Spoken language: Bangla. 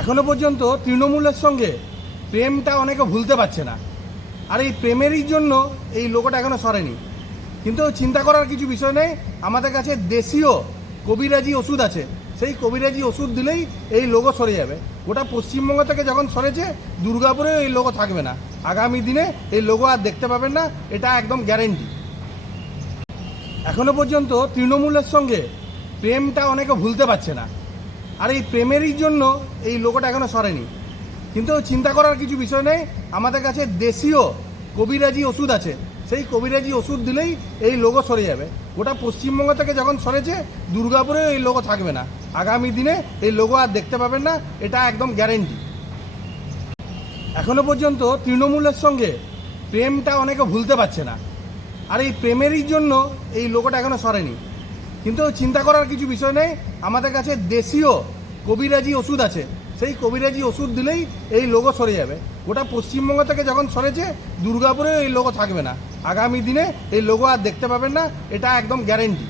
এখনো পর্যন্ত তৃণমূলের সঙ্গে প্রেমটা অনেকে ভুলতে পারছে না। আর এই প্রেমেরই জন্য এই লোগোটা এখনো সরেনি। কিন্তু চিন্তা করার কিছু বিষয় নেই, আমাদের কাছে দেশীয় কবিরাজি ওষুধ আছে। সেই কবিরাজি ওষুধ দিলেই এই লোগো সরে যাবে। গোটা পশ্চিমবঙ্গ থেকে যখন সরেছে, দুর্গাপুরেও এই লোগো থাকবে না। আগামী দিনে এই লোগো আর দেখতে পাবেন না, এটা একদম গ্যারেন্টি। এখনো পর্যন্ত তৃণমূলের সঙ্গে প্রেমটা অনেকে ভুলতে পারছে না। আর এই প্রেমেরই জন্য এই লোগোটা এখনো সরেনি। কিন্তু চিন্তা করার কিছু বিষয় নেই, আমাদের কাছে দেশীয় কবিরাজি ওষুধ আছে। সেই কবিরাজি ওষুধ দিলেই এই লোগো সরে যাবে। গোটা পশ্চিমবঙ্গ থেকে যখন সরেছে, দুর্গাপুরেও এই লোগো থাকবে না। আগামী দিনে এই লোগো আর দেখতে পাবেন না, এটা একদম গ্যারেন্টি। এখনো পর্যন্ত তৃণমূলের সঙ্গে প্রেমটা অনেকে ভুলতে পারছে না। আর এই প্রেমেরই জন্য এই লোগোটা এখনো সরেনি। কিন্তু চিন্তা করার কিছু বিষয় নেই, আমাদের কাছে দেশীয় কবিরাজি ওষুধ আছে। সেই কবিরাজি ওষুধ দিলেই এই লোগো সরে যাবে। গোটা পশ্চিমবঙ্গ থেকে যখন সরেছে, দুর্গাপুরেও এই লোগো থাকবে না। আগামী দিনে এই লোগো আর দেখতে পাবেন না, এটা একদম গ্যারেন্টি।